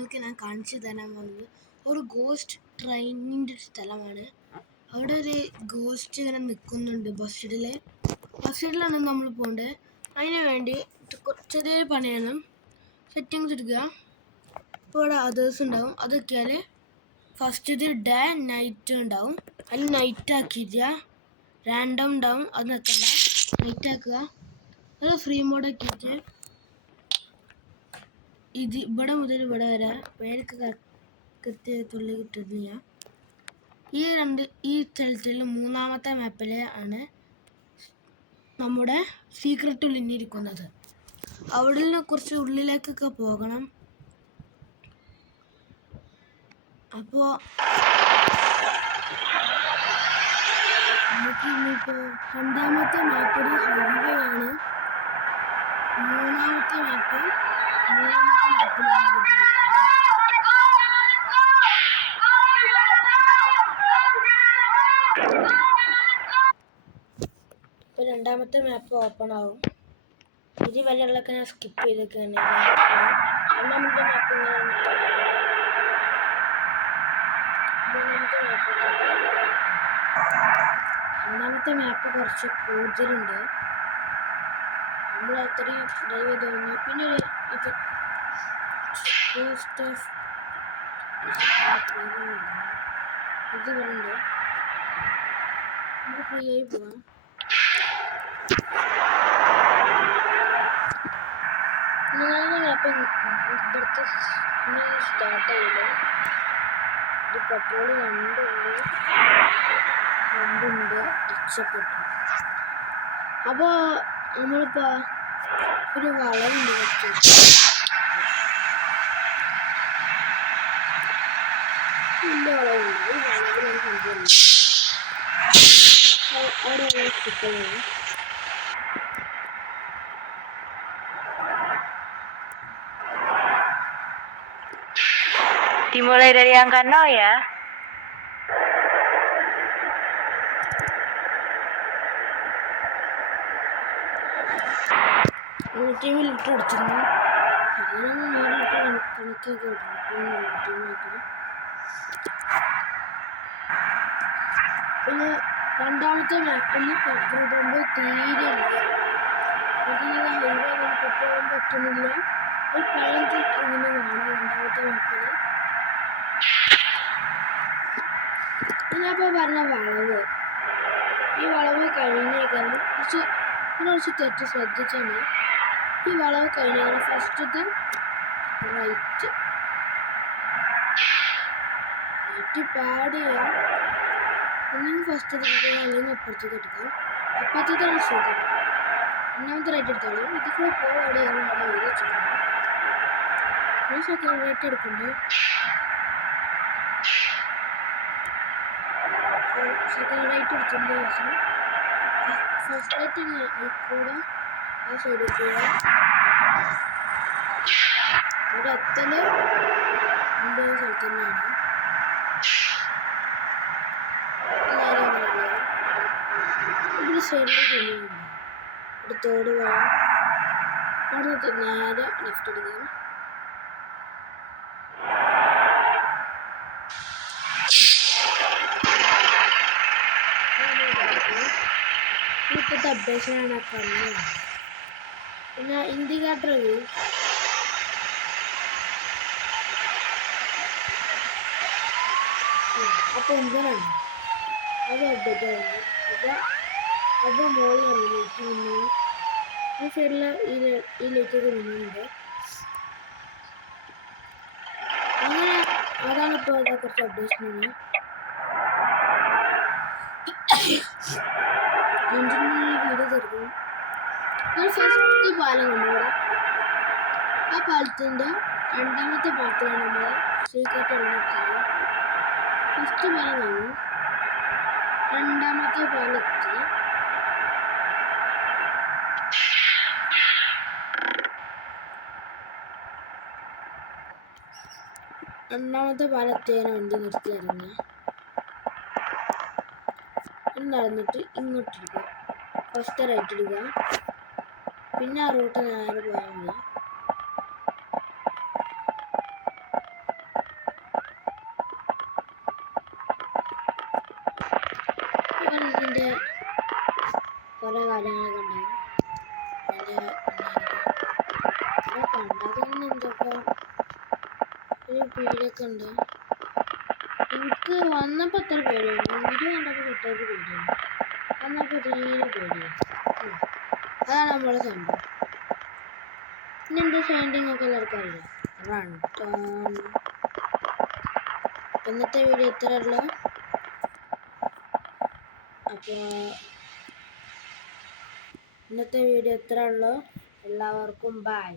നിങ്ങൾക്ക് ഞാൻ കാണിച്ചു തരാൻ പോകുന്നത് ഒരു ഗോസ്റ്റ് ട്രെയിനിൻ്റെ സ്ഥലമാണ്. അവിടെ ഒരു ഗോസ്റ്റ് ഇങ്ങനെ നിൽക്കുന്നുണ്ട്. ബസ്സിലാണ് നമ്മൾ പോകേണ്ടത്. അതിന് വേണ്ടി ചെറിയൊരു പണിയാണ്. സെറ്റിങ്സ് എടുക്കുക. ഇപ്പോൾ ഇവിടെ അതേഴ്സ് ഉണ്ടാവും. അതൊക്കെയാൽ ഫസ്റ്റ് ഇത് ഡേ നൈറ്റ് ഉണ്ടാവും. അതിൽ നൈറ്റ് ആക്കിയില്ല. റാൻഡം ഉണ്ടാവും. അത് നിൽക്കണ്ട, നൈറ്റ് ആക്കുക. അത് ഫ്രീ മോഡ് ആക്കിയിട്ട് ഇത് ഇവിടെ മുതൽ ഇവിടെ വരെ പേർക്ക് കൃത്യത്തുള്ളി കിട്ടുന്നില്ല. ഈ സ്ഥലത്തിൽ മൂന്നാമത്തെ മാപ്പിൽ ആണ് നമ്മുടെ സീക്രട്ട് ഒളിഞ്ഞിരിക്കുന്നത്. അവിടെ നിന്ന് കുറച്ച് ഉള്ളിലേക്കൊക്കെ പോകണം. അപ്പോൾ നമുക്ക് ഇന്നിപ്പോൾ രണ്ടാമത്തെ മാപ്പിൽ ഹൈവേ ആണ്. മൂന്നാമത്തെ മാപ്പിലാണ് ഇപ്പോൾ രണ്ടാമത്തെ മാപ്പ് ഓപ്പൺ ആവും. ഇത് വരെയുള്ളതൊക്കെ ഞാൻ സ്കിപ്പ് ചെയ്തൊക്കെയാണ്. ഒന്നാമത്തെ മാപ്പ് ഒന്നാമത്തെ മാപ്പ് കുറച്ച് കൂടുതലുണ്ട്. നമ്മൾ അത്രയും ഡ്രൈവ് ചെയ്ത് കഴിഞ്ഞാൽ പിന്നെ ഒരു ഇത് പറയുന്നുണ്ട്. നമുക്ക് ഫ്രീ ആയി പോവാം. മൂന്നാമത്തെ മാപ്പ് ഇവിടുത്തെ സ്റ്റാർട്ട് ചെയ്യില്ല. ഇത് പെട്രോൾ രണ്ടുണ്ട് രക്ഷപ്പെട്ടു. അപ്പോൾ നമ്മളിപ്പോൾ ഒരു വളവുണ്ട്. വലിയ വളവുണ്ട്. ഒരു വളവിലാണ് കൊണ്ടുവരുന്നത്. അവിടെ സ്കിപ്പ് ചെയ്യണം. Dimulai dari angka 0 ya. ടീമിൽ ഇട്ട് കൊടുത്തിരുന്നു. കണക്കൊക്കെ പിന്നെ രണ്ടാമത്തെ മാപ്പിൽ പെട്രോൾ പമ്പ് തീരെ ഇല്ല. അതിന് ഹൈവേ പെട്രോൾ പമ്പ് പറ്റുന്നില്ല. ഒരു പഴഞ്ചൻ ഇങ്ങനെ കാണാം രണ്ടാമത്തെ മാപ്പിൽ. ഞാനിപ്പോൾ പറഞ്ഞ വളവ്, ഈ വളവ് കഴിഞ്ഞേക്കാണ് കുറച്ച് തെറ്റ് ശ്രദ്ധിച്ചാണ്. ഈ വളവ് കഴിഞ്ഞാൽ ഫസ്റ്റത്തെ റൈറ്റ് പാഡ് ചെയ്യാം. ഒന്നും ഫസ്റ്റ് എടുക്കുക, അല്ലെങ്കിൽ അപ്പുറത്തേക്ക് എടുക്കാം. അപ്പുറത്തേക്കാണ് സുഖം. ഒന്നാമത്തെ റൈറ്റ് എടുത്താലും ഇതിൽ കൂടെ പോവാട് ചെയ്യാൻ അവിടെ എഴുതി വെച്ചിട്ടുണ്ട്. ഞാൻ സെക്കൻഡ് റൈറ്റ് എടുക്കുന്നുണ്ട്. സെക്കൻഡ് റൈറ്റ് എടുത്തതിന് ശേഷം ഫസ്റ്റ് റൈറ്റ് കൂടെ ആ സൈഡിൽ കൂടെ അവിടെ എത്തല് എൻ്റെ സ്ഥലത്ത് തന്നെയാണ്. ഇവിടെ സൈഡിലേക്ക് കൊണ്ടുപോകുന്നു. ഇവിടെ തോട് പോകാം. അവിടെ നേരെ ലെഫ്റ്റ് എടുക്കുക. ഇപ്പോഴത്തെ അപ്ഡേഷനാണ് ആ കണ്ണ്. പിന്നെ ഇൻഡിക്കേറ്റർ അപ്പോൾ എന്തിനാണ് അത് അപ്ഡേറ്റ് ആവുന്നത്. അപ്പോൾ മുകളിലാണ് ലൈറ്റ് വന്നു. ഈ സൈഡിൽ ഈ ലൈറ്റൊക്കെ വന്നിട്ടുണ്ട്. അങ്ങനെ അതാണ് ഇപ്പോൾ അതിനെ കുറച്ച് അപ്ഡേഷനാണ്. വീഡിയോ തീർക്കും. ഒരു ഫസ്റ്റ് പാലം കണ്ടു. ആ പാലത്തിൻ്റെ രണ്ടാമത്തെ പാലത്തിലാണ് നമ്മൾ സീക്രട്ട് ഉള്ളത്. ഫസ്റ്റ് പാലം കഴിഞ്ഞു. രണ്ടാമത്തെ പാലത്തിൽ വണ്ടി നിർത്തി ഇറങ്ങി നടന്നിട്ട് ഇങ്ങോട്ടിരിക്കുക. ഫസ്റ്റ് റൈറ്റ് ഇടുക. പിന്നെ ആ റൂട്ട് നേരെ പോയാൽ മതി. അതിൻ്റെ കുറേ കാര്യങ്ങളൊക്കെ ഉണ്ടാവും. കണ്ടതൊന്നും എന്തൊക്കെ ഒരു പേരൊക്കെ ഉണ്ട്. എനിക്ക് വന്നപ്പോൾ അത്ര പേടിയുണ്ട്, വീഡിയോ കണ്ടപ്പോൾ കിട്ടിയത് പേടിയുണ്ട്, വന്നപ്പോൾ തീരെ പേടിയാണ്. അതാണ് നമ്മുടെ സംഭവം. പിന്നെ എൻ്റെ സൈൻഡിങ് ഒക്കെ എല്ലാവർക്കും അറിയാം. ഇന്നത്തെ വീഡിയോ ഇത്ര ഉള്ളൂ. അപ്പോൾ ഇന്നത്തെ വീഡിയോ ഇത്ര ഉള്ളൂ. എല്ലാവർക്കും ബൈ.